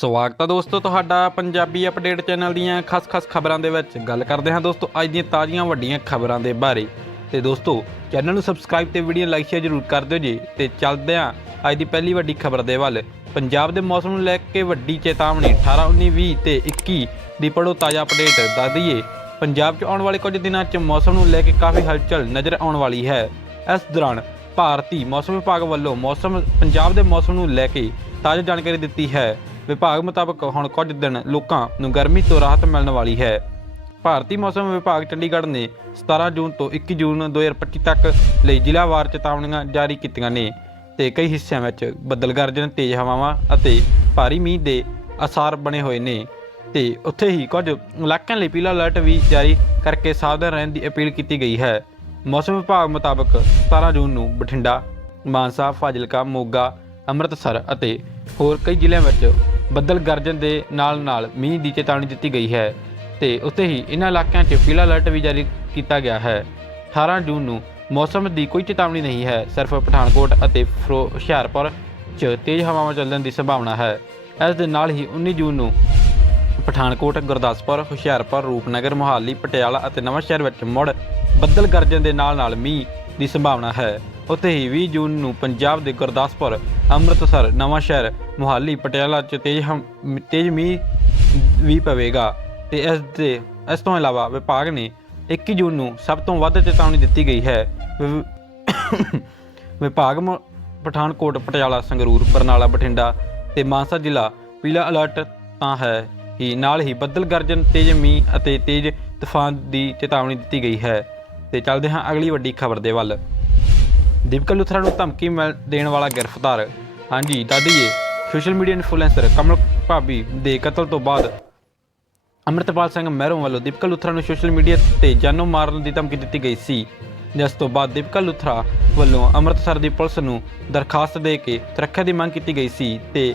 ਸਵਾਗਤ ਹੈ ਦੋਸਤੋ ਤੁਹਾਡਾ ਪੰਜਾਬੀ ਅਪਡੇਟ ਚੈਨਲ ਦੀਆਂ ਖਾਸ-ਖਾਸ ਖਬਰਾਂ ਦੇ ਵਿੱਚ। ਗੱਲ ਕਰਦੇ ਹਾਂ ਦੋਸਤੋ ਅੱਜ ਦੀਆਂ ਤਾਜ਼ੀਆਂ ਵੱਡੀਆਂ ਖਬਰਾਂ ਦੇ ਬਾਰੇ। ਤੇ ਦੋਸਤੋ ਚੈਨਲ ਨੂੰ ਸਬਸਕ੍ਰਾਈਬ ਤੇ ਵੀਡੀਓ ਲਾਈਕ ਸ਼ੇਅਰ ਜ਼ਰੂਰ ਕਰ ਦਿਓ ਜੀ। ਤੇ ਚੱਲਦੇ ਹਾਂ ਅੱਜ ਦੀ ਪਹਿਲੀ ਵੱਡੀ ਖਬਰ ਦੇ ਵੱਲ। ਪੰਜਾਬ ਦੇ ਮੌਸਮ ਨੂੰ ਲੈ ਕੇ ਵੱਡੀ ਚੇਤਾਵਨੀ 18 19 20 ਤੇ 21 ਦੀ ਪੜੋ ਤਾਜ਼ਾ ਅਪਡੇਟ ਦੱਸ ਦਈਏ। ਪੰਜਾਬ 'ਚ ਆਉਣ ਵਾਲੇ ਕੁਝ ਦਿਨਾਂ 'ਚ ਮੌਸਮ ਨੂੰ ਲੈ ਕੇ ਕਾਫੀ ਹਲਚਲ ਨਜ਼ਰ ਆਉਣ ਵਾਲੀ ਹੈ। ਇਸ ਦੌਰਾਨ ਭਾਰਤੀ ਮੌਸਮ ਵਿਭਾਗ ਵੱਲੋਂ ਮੌਸਮ, ਪੰਜਾਬ ਦੇ ਮੌਸਮ ਨੂੰ ਲੈ ਕੇ ਤਾਜ਼ਾ ਜਾਣਕਾਰੀ ਦਿੱਤੀ ਹੈ। ਵਿਭਾਗ ਮੁਤਾਬਕ ਹੁਣ ਕੁਝ ਦਿਨ ਲੋਕਾਂ ਨੂੰ ਗਰਮੀ ਤੋਂ ਰਾਹਤ ਮਿਲਣ ਵਾਲੀ ਹੈ। ਭਾਰਤੀ ਮੌਸਮ ਵਿਭਾਗ ਚੰਡੀਗੜ੍ਹ ਨੇ 17 ਜੂਨ ਤੋਂ 21 ਜੂਨ 2025 ਤੱਕ ਲਈ ਜ਼ਿਲ੍ਹਾਵਾਰ ਚੇਤਾਵਨੀਆਂ ਜਾਰੀ ਕੀਤੀਆਂ ਨੇ ਤੇ ਕਈ ਹਿੱਸਿਆਂ ਵਿੱਚ ਬੱਦਲ ਗਰਜਨ ਤੇਜ਼ ਹਵਾਵਾਂ ਅਤੇ ਭਾਰੀ ਮੀਂਹ ਦੇ ਅਸਾਰ ਬਣੇ ਹੋਏ ਨੇ ਤੇ ਉੱਥੇ ਹੀ ਕੁਝ ਇਲਾਕਿਆਂ ਲਈ ਪੀਲਾ ਅਲਰਟ ਵੀ ਜਾਰੀ ਕਰਕੇ ਸਾਵਧਾਨ ਰਹਿਣ ਦੀ ਅਪੀਲ ਕੀਤੀ ਗਈ ਹੈ। ਮੌਸਮ ਵਿਭਾਗ ਮੁਤਾਬਕ 17 ਜੂਨ ਨੂੰ ਬਠਿੰਡਾ, ਮਾਨਸਾ, ਫਾਜ਼ਿਲਕਾ, ਮੋਗਾ, ਅੰਮ੍ਰਿਤਸਰ ਅਤੇ ਹੋਰ ਕਈ ਜ਼ਿਲ੍ਹਿਆਂ ਵਿੱਚ ਬੱਦਲ ਗਰਜਨ ਦੇ ਨਾਲ-ਨਾਲ ਮੀਂਹ ਦੀ ਚੇਤਾਵਨੀ ਦਿੱਤੀ ਗਈ ਹੈ ਤੇ ਉੱਥੇ ਹੀ ਇਹਨਾਂ ਇਲਾਕਿਆਂ 'ਚ ਪੀਲਾ ਅਲਰਟ ਵੀ ਜਾਰੀ ਕੀਤਾ ਗਿਆ ਹੈ। 18 ਜੂਨ ਨੂੰ ਮੌਸਮ ਦੀ ਕੋਈ ਚੇਤਾਵਨੀ ਨਹੀਂ ਹੈ। ਸਿਰਫ ਪਠਾਨਕੋਟ ਅਤੇ ਫਿਰੋ- ਹੁਸ਼ਿਆਰਪੁਰ 'ਚ ਤੇਜ਼ ਹਵਾਵਾਂ ਚੱਲਣ ਦੀ ਸੰਭਾਵਨਾ ਹੈ। ਇਸ ਦੇ ਨਾਲ ਹੀ 19 ਜੂਨ ਨੂੰ ਪਠਾਨਕੋਟ, ਗੁਰਦਾਸਪੁਰ, ਹੁਸ਼ਿਆਰਪੁਰ, ਰੂਪਨਗਰ, ਮੋਹਾਲੀ, ਪਟਿਆਲਾ ਅਤੇ ਨਵਾਂਸ਼ਹਿਰ ਵਿੱਚ ਮੁੜ ਬੱਦਲ ਗਰਜਨ ਦੇ ਨਾਲ-ਨਾਲ ਮੀਂਹ ਦੀ ਸੰਭਾਵਨਾ ਹੈ। ਉੱਥੇ ਹੀ 20 ਜੂਨ ਨੂੰ ਪੰਜਾਬ ਦੇ ਗੁਰਦਾਸਪੁਰ, ਅੰਮ੍ਰਿਤਸਰ ਨਵਾਂਸ਼ਹਿਰ ਮੋਹਾਲੀ, ਪਟਿਆਲਾ ਚ ਤੇਜ਼ ਹਮ- ਤੇਜ਼ ਮੀਂਹ ਵੀ ਪਵੇਗਾ ਤੇ ਇਸ ਦੇ, ਇਸ ਤੋਂ ਇਲਾਵਾ ਵਿਭਾਗ ਨੇ 21 ਜੂਨ ਨੂੰ ਸਭ ਤੋਂ ਵੱਧ ਚੇਤਾਵਨੀ ਦਿੱਤੀ ਗਈ ਹੈ। ਵਿ- ਵਿਭਾਗ ਮ- ਪਠਾਨਕੋਟ, ਪਟਿਆਲਾ, ਸੰਗਰੂਰ, ਬਰਨਾਲਾ, ਬਠਿੰਡਾ ਤੇ ਮਾਨਸਾ ਜ਼ਿਲ੍ਹਾ ਪੀਲਾ ਅਲਰਟ ਤਾਂ ਹੈ ਹੀ ਨਾਲ ਹੀ ਬੱਦਲ ਗਰਜਨ ਤੇਜ਼ ਮੀਂਹ ਅਤੇ ਤੇਜ਼ ਤੂਫਾਨ ਦੀ ਚੇਤਾਵਨੀ ਦਿੱਤੀ ਗਈ ਹੈ। ਤੇ ਚੱਲਦੇ ਹਾਂ ਅਗਲੀ ਵੱਡੀ ਖਬਰ ਦੇ ਵੱਲ। ਦੀਪਕ ਲੁਥਰਾ ਨੂੰ ਧਮਕੀ ਮਿਲ, ਦੇਣ ਵਾਲਾ ਗ੍ਰਿਫਤਾਰ। ਹਾਂਜੀ ਦਾਦੀਏ social media influencer Kamal Bhabhi ਦੇ ਕਤਲ ਤੋਂ ਬਾਅਦ ਅੰਮ੍ਰਿਤਪਾਲ ਸਿੰਘ ਮਹਿਰੋਂ ਵੱਲੋਂ ਦੀਪਕ ਲੁਥਰਾ ਨੂੰ ਸੋਸ਼ਲ ਮੀਡੀਆ ਤੇ ਜਾਨੋਂ ਮਾਰਨ ਦੀ ਧਮਕੀ ਦਿੱਤੀ ਗਈ ਸੀ। ਜਿਸ ਤੋਂ ਬਾਅਦ ਦੀਪਕ ਲੁਥਰਾ ਵੱਲੋਂ ਅੰਮ੍ਰਿਤਸਰ ਦੀ ਪੁਲਿਸ ਨੂੰ ਦਰਖਾਸਤ ਦੇ ਕੇ ਸੁਰੱਖਿਆ ਦੀ ਮੰਗ ਕੀਤੀ ਗਈ ਸੀ ਤੇ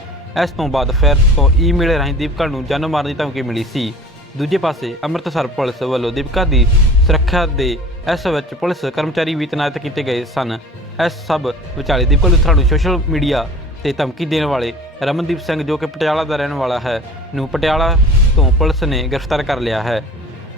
ਇਸ ਤੋਂ ਬਾਅਦ ਫਿਰ ਤੋਂ ਈਮੇਲ ਰਾਹੀਂ ਦੀਪਕਾ ਨੂੰ ਜਾਨੋਂ ਮਾਰਨ ਦੀ ਧਮਕੀ ਮਿਲੀ ਸੀ। ਦੂਜੇ ਪਾਸੇ ਅੰਮ੍ਰਿਤਸਰ ਪੁਲਿਸ ਵੱਲੋਂ ਦੀਪਕਾ ਦੀ ਸੁਰੱਖਿਆ ਦੇ ਇਸ ਵਿੱਚ ਪੁਲਿਸ ਕਰਮਚਾਰੀ ਵੀ ਤੈਨਾਤ ਕੀਤੇ ਗਏ ਸਨ। ਇਸ ਸਭ ਵਿਚਾਲੇ ਦੀਪਕ ਲੁਥਰਾ ਨੂੰ ਸੋਸ਼ਲ ਮੀਡੀਆ ਤੇ ਧਮਕੀ ਦੇਣ ਵਾਲੇ ਰਮਨਦੀਪ ਸਿੰਘ ਜੋ ਕਿ ਪਟਿਆਲਾ ਦਾ ਰਹਿਣ ਵਾਲਾ ਹੈ, ਨੂੰ ਪਟਿਆਲਾ ਤੋਂ ਪੁਲਿਸ ਨੇ ਗ੍ਰਿਫਤਾਰ ਕਰ ਲਿਆ ਹੈ।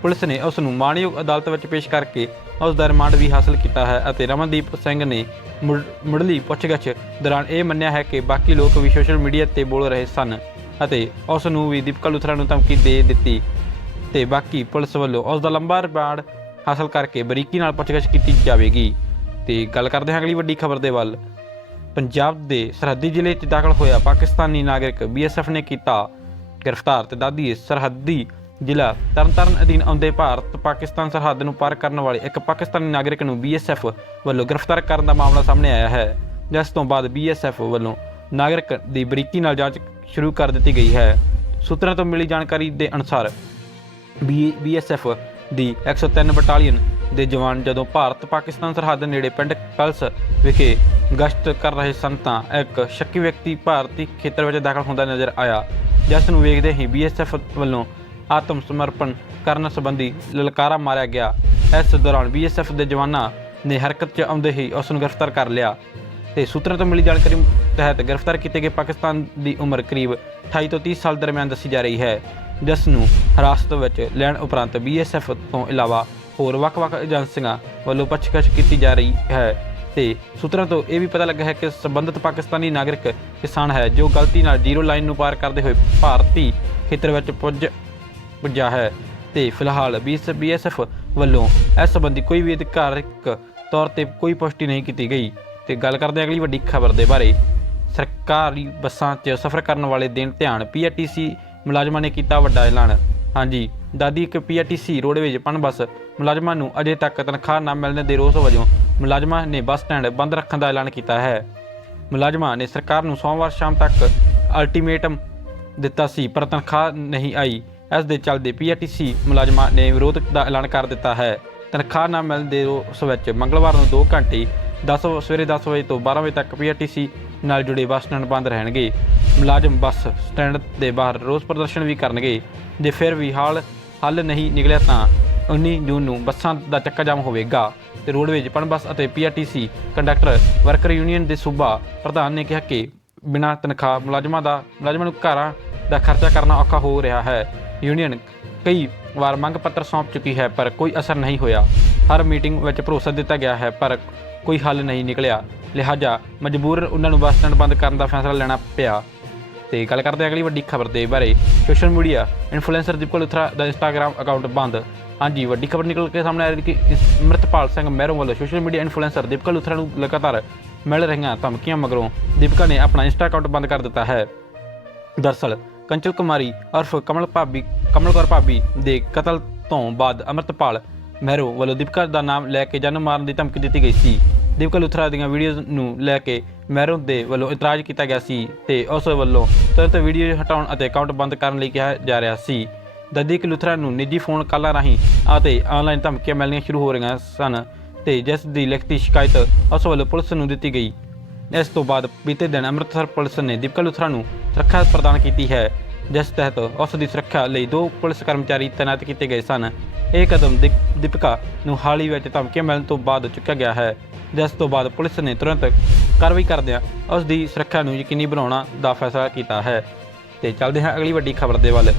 ਪੁਲਿਸ ਨੇ ਉਸ ਨੂੰ ਮਾਣਯੋਗ ਅਦਾਲਤ ਵਿੱਚ ਪੇਸ਼ ਕਰਕੇ ਉਸ ਦਾ ਰਿਮਾਂਡ ਵੀ ਹਾਸਲ ਕੀਤਾ ਹੈ ਅਤੇ ਰਮਨਦੀਪ ਸਿੰਘ ਨੇ ਮੁੜ- ਮੁੱਢਲੀ ਪੁੱਛਗਿੱਛ ਦੌਰਾਨ ਇਹ ਮੰਨਿਆ ਹੈ ਕਿ ਬਾਕੀ ਲੋਕ ਵੀ ਸੋਸ਼ਲ ਮੀਡੀਆ ਤੇ ਬੋਲ ਰਹੇ ਸਨ ਅਤੇ ਉਸ ਨੂੰ ਵੀ ਦੀਪਕਾ ਲੁਥਰਾ ਨੂੰ ਧਮਕੀ ਦੇ ਦਿੱਤੀ ਤੇ ਬਾਕੀ ਪੁਲਿਸ ਵੱਲੋਂ ਉਸ ਦਾ ਲੰਬਾ ਰਿਮਾਂਡ ਹਾਸਲ ਕਰਕੇ ਬਰੀਕੀ ਨਾਲ ਪੁੱਛਗਿੱਛ ਕੀਤੀ ਜਾਵੇਗੀ। ਤੇ ਗੱਲ ਕਰਦੇ ਹਾਂ ਅਗਲੀ ਵੱਡੀ ਖਬਰ ਦੇ ਵੱਲ। ਪੰਜਾਬ ਦੇ ਸਰਹੱਦੀ ਜ਼ਿਲ੍ਹੇ 'ਚ ਦਾਖਲ ਹੋਇਆ ਪਾਕਿਸਤਾਨੀ ਨਾਗਰਿਕ ਬੀਐਸਐਫ ਨੇ ਕੀਤਾ ਗ੍ਰਿਫਤਾਰ ਤੇ ਦਾਦੀ ਸਰਹੱਦੀ ਜ਼ਿਲ੍ਹਾ ਤਰਨਤਾਰਨ ਅਧੀਨ ਆਉਂਦੇ ਭਾਰਤ ਪਾਕਿਸਤਾਨ ਸਰਹੱਦ ਨੂੰ ਪਾਰ ਕਰਨ ਵਾਲੇ ਇੱਕ ਪਾਕਿਸਤਾਨੀ ਨਾਗਰਿਕ ਨੂੰ ਬੀਐਸਐਫ ਵੱਲੋਂ ਗ੍ਰਿਫਤਾਰ ਕਰਨ ਦਾ ਮਾਮਲਾ ਸਾਹਮਣੇ ਆਇਆ ਹੈ। ਜਿਸ ਤੋਂ ਬਾਅਦ ਬੀਐਸਐਫ ਵੱਲੋਂ ਨਾਗਰਿਕ ਦੀ ਬਰੀਕੀ ਨਾਲ ਜਾਂਚ ਸ਼ੁਰੂ ਕਰ ਦਿੱਤੀ ਗਈ ਹੈ। ਸੂਤਰਾਂ ਤੋਂ ਮਿਲੀ ਜਾਣਕਾਰੀ ਦੇ ਅਨੁਸਾਰ ਬੀਐਸਐਫ ਦੀ 103 ਬਟਾਲੀਅਨ ਦੇ ਜਵਾਨ ਜਦੋਂ ਭਾਰਤ ਪਾਕਿਸਤਾਨ ਸਰਹੱਦ ਨੇੜੇ ਪਿੰਡ ਕਲਸ ਵਿਖੇ ਗਸ਼ਤ ਕਰ ਰਹੇ ਸਨ ਤਾਂ ਇੱਕ ਸ਼ੱਕੀ ਵਿਅਕਤੀ ਭਾਰਤੀ ਖੇਤਰ ਵਿੱਚ ਦਾਖਲ ਹੁੰਦਾ ਨਜ਼ਰ ਆਇਆ, ਜਿਸ ਨੂੰ ਵੇਖਦੇ ਹੀ ਬੀਐਸਐਫ ਵੱਲੋਂ ਆਤਮ ਸਮਰਪਣ ਕਰਨ ਸੰਬੰਧੀ ਲਲਕਾਰਾ ਮਾਰਿਆ ਗਿਆ। ਇਸ ਦੌਰਾਨ ਬੀਐਸਐਫ ਦੇ ਜਵਾਨਾਂ ਨੇ ਹਰਕਤ 'ਚ ਆਉਂਦੇ ਹੀ ਉਸ ਨੂੰ ਗ੍ਰਿਫਤਾਰ ਕਰ ਲਿਆ ਤੇ ਸੂਤਰਾਂ ਤੋਂ ਮਿਲੀ ਜਾਣਕਾਰੀ ਤਹਿਤ ਗ੍ਰਿਫਤਾਰ ਕੀਤੇ ਗਏ ਪਾਕਿਸਤਾਨ ਦੀ ਉਮਰ ਕਰੀਬ 28 ਤੋਂ 30 ਸਾਲ ਦਰਮਿਆਨ ਦੱਸੀ ਜਾ ਰਹੀ ਹੈ। ਜਿਸ ਨੂੰ ਹਿਰਾਸਤ ਵਿੱਚ ਲੈਣ ਉਪਰੰਤ ਬੀਐਸਐਫ ਤੋਂ ਇਲਾਵਾ ਹੋਰ ਵੱਖ-ਵੱਖ ਏਜੰਸੀਆਂ ਵੱਲੋਂ ਪੁੱਛਗਿੱਛ ਕੀਤੀ ਜਾ ਰਹੀ ਹੈ ਤੇ ਸੂਤਰਾਂ ਤੋਂ ਇਹ ਵੀ ਪਤਾ ਲੱਗਾ ਹੈ ਕਿ ਸੰਬੰਧਿਤ ਪਾਕਿਸਤਾਨੀ ਨਾਗਰਿਕ ਕਿਸਾਨ ਹੈ ਜੋ ਗਲਤੀ ਨਾਲ ਜ਼ੀਰੋ ਲਾਈਨ ਨੂੰ ਪਾਰ ਕਰਦੇ ਹੋਏ ਭਾਰਤੀ ਖੇਤਰ ਵਿੱਚ ਪੁੱਜ ਪੁੱਜਾ ਹੈ ਤੇ ਫਿਲਹਾਲ ਬੀਐਸਐਫ ਵੱਲੋਂ ਇਸ ਸੰਬੰਧੀ ਕੋਈ ਵੀ ਅਧਿਕਾਰਿਕ ਤੌਰ ਤੇ ਕੋਈ ਪੁਸ਼ਟੀ ਨਹੀਂ ਕੀਤੀ ਗਈ। ਤੇ ਗੱਲ ਕਰਦੇ ਹਾਂ ਅਗਲੀ ਵੱਡੀ ਖਬਰ ਦੇ ਬਾਰੇ। ਸਰਕਾਰੀ ਬੱਸਾਂ 'ਚ ਸਫ਼ਰ ਕਰਨ ਵਾਲੇ ਦਿਨ ਧਿਆਨ ਪੀਆਰਟੀਸੀ ਮੁਲਾਜ਼ਮਾਂ ਨੇ ਕੀਤਾ ਵੱਡਾ ਐਲਾਨ। ਹਾਂਜੀ, ਦਾਦੀ ਇੱਕ ਪੀਆਰਟੀਸੀ ਰੋਡਵੇਜ ਪਨ ਬੱਸ। ਮੁਲਾਜ਼ਮਾਂ ਨੂੰ ਅਜੇ ਤੱਕ ਤਨਖਾਹ ਨਾ ਮਿਲਣ ਦੇ ਰੋਸ ਵਜੋਂ ਮੁਲਾਜ਼ਮਾਂ ਨੇ ਬੱਸ ਸਟੈਂਡ ਬੰਦ ਰੱਖਣ ਦਾ ਐਲਾਨ ਕੀਤਾ ਹੈ। ਮੁਲਾਜ਼ਮਾਂ ਨੇ ਸਰਕਾਰ ਨੂੰ ਸੋਮਵਾਰ ਸ਼ਾਮ ਤੱਕ ਅਲਟੀਮੇਟਮ ਦਿੱਤਾ ਸੀ, ਪਰ ਤਨਖਾਹ ਨਹੀਂ ਆਈ। ਇਸ ਦੇ ਚੱਲਦੇ ਪੀਆਰਟੀਸੀ ਮੁਲਾਜ਼ਮਾਂ ਨੇ ਵਿਰੋਧ ਦਾ ਐਲਾਨ ਕਰ ਦਿੱਤਾ ਹੈ। ਤਨਖਾਹ ਨਾ ਮਿਲਣ ਦੇ ਰੋਸ ਵਿੱਚ ਮੰਗਲਵਾਰ ਨੂੰ 2 ਘੰਟੇ 10 ਸਵੇਰੇ 10 ਵਜੇ ਤੋਂ 12 ਵਜੇ ਤੱਕ ਪੀਆਰਟੀਸੀ ਨਾਲ ਜੁੜੇ ਬੱਸ ਸਟੈਂਡ ਬੰਦ ਰਹਿਣਗੇ। ਮੁਲਾਜ਼ਮ ਬੱਸ ਸਟੈਂਡ ਦੇ ਬਾਹਰ ਰੋਸ ਪ੍ਰਦਰਸ਼ਨ ਵੀ ਕਰਨਗੇ, ਜੇ ਫਿਰ ਵੀ ਹਾਲ ਹੱਲ ਨਹੀਂ ਨਿਕਲਿਆ ਤਾਂ 19 ਜੂਨ ਨੂੰ ਬੱਸਾਂ ਦਾ ਚੱਕਾ ਜਾਮ ਹੋਵੇਗਾ। ਤੇ ਰੋਡਵੇਜ ਪਣ ਬੱਸ ਅਤੇ ਪੀਆਰਟੀਸੀ ਕੰਡਕਟਰ ਵਰਕਰ ਯੂਨੀਅਨ ਦੇ ਸੂਬਾ ਪ੍ਰਧਾਨ ਨੇ ਕਿਹਾ ਕਿ ਬਿਨਾਂ ਤਨਖਾਹ ਮੁਲਾਜ਼ਮਾਂ ਦਾ ਮੁਲਾਜ਼ਮਾਂ ਨੂੰ ਘਰਾਂ ਦਾ ਖਰਚਾ ਕਰਨਾ ਔਖਾ ਹੋ ਰਿਹਾ ਹੈ। ਯੂਨੀਅਨ ਕਈ ਵਾਰ ਮੰਗ ਪੱਤਰ ਸੌਂਪ ਚੁੱਕੀ ਹੈ, ਪਰ ਕੋਈ ਅਸਰ ਨਹੀਂ ਹੋਇਆ। ਹਰ ਮੀਟਿੰਗ ਵਿੱਚ ਭਰੋਸਾ ਦਿੱਤਾ ਗਿਆ ਹੈ, ਪਰ ਕੋਈ ਹੱਲ ਨਹੀਂ ਨਿਕਲਿਆ। ਲਿਹਾਜ਼ਾ ਮਜਬੂਰਨ ਉਹਨਾਂ ਨੂੰ ਬੱਸ ਸਟੈਂਡ ਬੰਦ ਕਰਨ ਦਾ ਫੈਸਲਾ ਲੈਣਾ ਪਿਆ। ਤੇ ਗੱਲ ਕਰਦੇ ਹਾਂ ਅਗਲੀ ਵੱਡੀ ਖਬਰ ਦੇ ਬਾਰੇ। Social media influencer Deepak Luthra ਦਾ ਇੰਸਟਾਗ੍ਰam ਅਕਾਊਂਟ ਬੰਦ। ਹਾਂਜੀ, ਵੱਡੀ ਖਬਰ ਨਿਕਲ ਕੇ ਸਾਹਮਣੇ ਆ ਰਹੀ ਕਿ ਇਸ ਅੰਮ੍ਰਿਤਪਾਲ ਸਿੰਘ ਮਹਿਰੋਂ ਵੱਲੋਂ social media influencer Deepak Luthra ਨੂੰ ਲਗਾਤਾਰ ਮਿਲ ਰਹੀਆਂ ਧਮਕੀਆਂ ਮਗਰੋਂ ਦੀਪਕਾ ਨੇ ਆਪਣਾ ਇੰਸਟਾ ਅਕਾਊਂਟ ਬੰਦ ਕਰ ਦਿੱਤਾ ਹੈ। ਦਰਸਲ ਕੰਚਲ ਕੁਮਾਰੀ ਉਰਫ ਕਮਲ ਭਾਬੀ ਕਮਲ ਕੌਰ ਭਾਬੀ ਦੇ ਕਤਲ ਤੋਂ ਬਾਅਦ ਅਮਰਤਪਾਲ ਮਹਿਰੋ ਵੱਲੋਂ ਦੀਪਕਾ ਦਾ ਨਾਮ ਲੈ ਕੇ ਜਨਮ ਮਾਰਨ ਦੀ ਧਮਕੀ ਦਿੱਤੀ ਗਈ ਸੀ। ਦੀਪਕਾ ਲੁਥਰਾ ਦੀਆਂ ਵੀਡੀਓਜ਼ ਨੂੰ ਲੈ ਕੇ ਮਹਿਰੋ ਦੇ ਵੱਲੋਂ ਇਤਰਾਜ਼ ਕੀਤਾ ਗਿਆ ਸੀ ਤੇ ਉਸ ਵੱਲੋਂ ਤੁਰੰਤ ਵੀਡੀਓ ਹਟਾਉਣ ਅਤੇ ਅਕਾਊਂਟ ਬੰਦ ਕਰਨ ਲਈ ਕਿਹਾ ਜਾ ਰਿਹਾ ਸੀ। ਦਦੀਕ ਲੁਥਰਾ ਨੂੰ ਨਿੱਜੀ ਫੋਨ ਕਾਲਾਂ ਰਾਹੀਂ ਅਤੇ ਆਨਲਾਈਨ ਧਮਕੀਆਂ ਮਿਲਣੀਆਂ ਸ਼ੁਰੂ ਹੋ ਰਹੀਆਂ ਸਨ ਤੇ ਜਿਸ ਦੀ ਲਿਖਤੀ ਸ਼ਿਕਾਇਤ ਉਸ ਵੱਲੋਂ ਪੁਲਿਸ ਨੂੰ ਦਿੱਤੀ ਗਈ। ਇਸ ਤੋਂ ਬਾਅਦ ਬੀਤੇ ਦਿਨ ਅੰਮ੍ਰਿਤਸਰ ਪੁਲਿਸ ਨੇ ਦੀਪਕਾ ਲੁਥਰਾ ਨੂੰ ਸੁਰੱਖਿਆ ਪ੍ਰਦਾਨ ਕੀਤੀ ਹੈ, ਜਿਸ ਤਹਿਤ ਉਸ ਦੀ ਸੁਰੱਖਿਆ ਲਈ ਦੋ ਪੁਲਿਸ ਕਰਮਚਾਰੀ ਤਾਇਨਾਤ ਕੀਤੇ ਗਏ ਸਨ। ਇਹ ਕਦਮ ਦੀਪ- ਦੀਪਿਕਾ ਨੂੰ ਹਾਲ ਹੀ ਵਿੱਚ ਧਮਕੀਆਂ ਮਿਲਣ ਤੋਂ ਬਾਅਦ ਚੁੱਕਿਆ ਗਿਆ ਹੈ। ਜਿਸ ਤੋਂ ਬਾਅਦ ਪੁਲਿਸ ਨੇ ਤੁਰੰਤ ਕਾਰਵਾਈ ਕਰਦਿਆਂ ਉਸ ਦੀ ਸੁਰੱਖਿਆ ਨੂੰ ਯਕੀਨੀ ਬਣਾਉਣਾ ਦਾ ਫੈਸਲਾ ਕੀਤਾ ਹੈ। ਤੇ ਚੱਲਦੇ ਹਾਂ ਅਗਲੀ ਵੱਡੀ ਖਬਰ ਦੇ ਵੱਲ।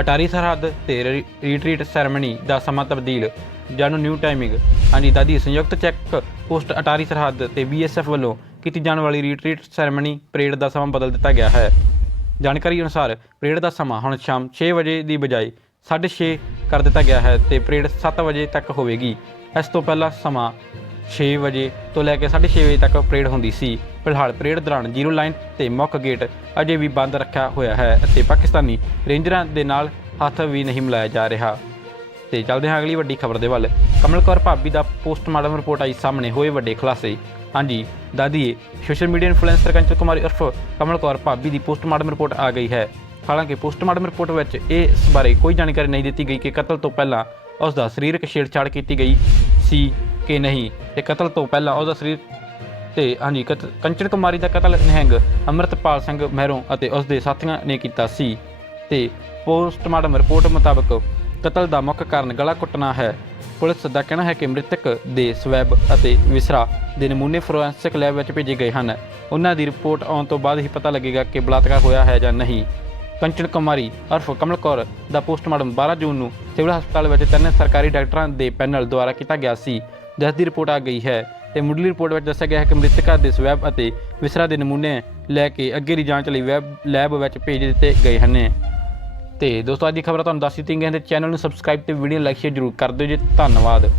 ਅਟਾਰੀ ਸਰਹੱਦ ਤੇ ਰੀ- ਰੀਟਰੀਟ ਸੈਰੇਮਨੀ ਦਾ ਸਮਾਂ ਤਬਦੀਲ। ਜਾਣੋ ਨਿਊ ਟਾਈਮਿੰਗ। ਹਾਂਜੀ, ਦਾਦੀ, ਸੰਯੁਕਤ ਚੈੱਕ ਪੋਸਟ ਅਟਾਰੀ ਸਰਹੱਦ ਤੇ ਬੀਐਸਐਫ ਵੱਲੋਂ ਕੀਤੀ ਜਾਣ ਵਾਲੀ ਰੀਟਰੀਟ ਸੈਰੇਮਨੀ ਪਰੇਡ ਦਾ ਸਮਾਂ ਬਦਲ ਦਿੱਤਾ ਗਿਆ ਹੈ। ਜਾਣਕਾਰੀ ਅਨੁਸਾਰ ਪਰੇਡ ਦਾ ਸਮਾਂ ਹੁਣ ਸ਼ਾਮ 6 ਵਜੇ ਦੀ ਬਜਾਏ 6:30 ਕਰ ਦਿੱਤਾ ਗਿਆ ਹੈ ਤੇ ਪਰੇਡ 7 ਵਜੇ ਤੱਕ ਹੋਵੇਗੀ। ਇਸ ਤੋਂ ਪਹਿਲਾਂ ਸਮਾਂ 6 ਵਜੇ ਤੋਂ ਲੈ ਕੇ 6:30 ਵਜੇ ਤੱਕ ਪਰੇਡ ਹੁੰਦੀ ਸੀ। ਫਿਲਹਾਲ ਪਰੇਡ ਦੌਰਾਨ ਜ਼ੀਰੋ ਲਾਈਨ ਤੇ ਮੁੱਖ ਗੇਟ ਅਜੇ ਵੀ ਬੰਦ ਰੱਖਿਆ ਹੋਇਆ ਹੈ ਅਤੇ ਪਾਕਿਸਤਾਨੀ ਰੇਂਜਰਾਂ ਦੇ ਨਾਲ ਹੱਥ ਵੀ ਨਹੀਂ ਮਿਲਾਇਆ ਜਾ ਰਿਹਾ। ਤੇ ਚੱਲਦੇ ਹਾਂ ਅਗਲੀ ਵੱਡੀ ਖਬਰ ਦੇ ਵੱਲ। ਕਮਲ ਕੌਰ ਭਾਬੀ ਦਾ ਪੋਸਟਮਾਰਟਮ ਰਿਪੋਰਟ ਆਈ ਸਾਹਮਣੇ ਹੋਏ ਵੱਡੇ ਖੁਲਾਸੇ। ਹਾਂਜੀ ਦਾਦੀਏ social media influencer Kanchan Kumari ਉਰਫ ਕਮਲ ਕੌਰ ਭਾਬੀ ਦੀ ਪੋਸਟਮਾਰਟਮ ਰਿਪੋਰਟ ਆ ਗਈ ਹੈ। ਹਾਲਾਂਕਿ ਪੋਸਟਮਾਰਟਮ ਰਿਪੋਰਟ ਵਿੱਚ ਇਸ ਬਾਰੇ ਕੋਈ ਜਾਣਕਾਰੀ ਨਹੀਂ ਦਿੱਤੀ ਗਈ ਕਿ ਕਤਲ ਤੋਂ ਪਹਿਲਾਂ ਉਸ ਦਾ ਸਰੀਰਕ ਛੇੜਛਾੜ ਕੀਤੀ ਗਈ ਸੀ ਕਿ ਨਹੀਂ ਤੇ ਕਤਲ ਤੋਂ ਪਹਿਲਾਂ ਉਸ ਦਾ ਸਰੀਰ ਤੇ, ਹਾਂਜੀ, ਕਤ- ਕੰਚਨ ਕੁਮਾਰੀ ਦਾ ਕਤਲ ਨਿਹੰਗ ਅੰਮ੍ਰਿਤਪਾਲ ਸਿੰਘ ਮਹਿਰੋਂ ਅਤੇ ਉਸ ਦੇ ਸਾਥੀਆਂ ਨੇ ਕੀਤਾ ਸੀ ਤੇ ਪੋਸਟਮਾਰਟਮ ਰਿਪੋਰਟ ਮੁਤਾਬਕ ਕਤਲ ਦਾ ਮੁੱਖ ਕਾਰਨ ਗਲਾ ਕੁੱਟਣਾ ਹੈ। ਪੁਲਿਸ ਦਾ ਕਹਿਣਾ ਹੈ ਕਿ ਮ੍ਰਿਤਕ ਦੇ ਸਵੈਬ ਅਤੇ ਵਿਸਰਾ ਦੇ ਨਮੂਨੇ ਫੋਰੈਂਸਿਕ ਲੈਬ ਵਿੱਚ ਭੇਜੇ ਗਏ ਹਨ। ਉਹਨਾਂ ਦੀ ਰਿਪੋਰਟ ਆਉਣ ਤੋਂ ਬਾਅਦ ਹੀ ਪਤਾ ਲੱਗੇਗਾ ਕਿ ਬਲਾਤਕਾਰ ਹੋਇਆ ਹੈ ਜਾਂ ਨਹੀਂ। ਕੰਚਨ ਕੁਮਾਰੀ ਉਰਫ ਕਮਲ ਕੌਰ ਦਾ ਪੋਸਟਮਾਰਟਮ 12 ਜੂਨ ਨੂੰ ਸਿਵਲ ਹਸਪਤਾਲ ਵਿੱਚ ਤਿੰਨ ਸਰਕਾਰੀ ਡਾਕਟਰਾਂ ਦੇ ਪੈਨਲ ਦੁਆਰਾ ਕੀਤਾ ਗਿਆ ਸੀ ਜਿਸ ਦੀ ਰਿਪੋਰਟ ਆ ਗਈ ਹੈ ਤੇ ਮੁੱਢਲੀ ਰਿਪੋਰਟ ਵਿੱਚ ਦੱਸਿਆ ਗਿਆ ਹੈ ਕਿ ਮ੍ਰਿਤਕਾ ਦੇ ਸਵੈਬ ਅਤੇ ਵਿਸਰਾ ਦੇ ਨਮੂਨੇ ਲੈ ਕੇ ਅੱਗੇ ਦੀ ਜਾਂਚ ਲਈ ਵੈਬ ਲੈਬ ਵਿੱਚ ਭੇਜ ਦਿੱਤੇ ਗਏ ਹਨ। ਤੇ ਦੋਸਤੋ, ਅੱਜ ਦੀ ਖਬਰ ਤੁਹਾਨੂੰ ਦੱਸ ਦਿੱਤੀ ਗਈ ਹੈ ਤੇ ਚੈਨਲ ਨੂੰ ਸਬਸਕ੍ਰਾਈਬ ਤੇ ਵੀਡੀਓ ਲਾਈਕ ਸ਼ੇਅਰ ਜ਼ਰੂਰ ਕਰ ਦਿਓ ਜੀ। ਧੰਨਵਾਦ।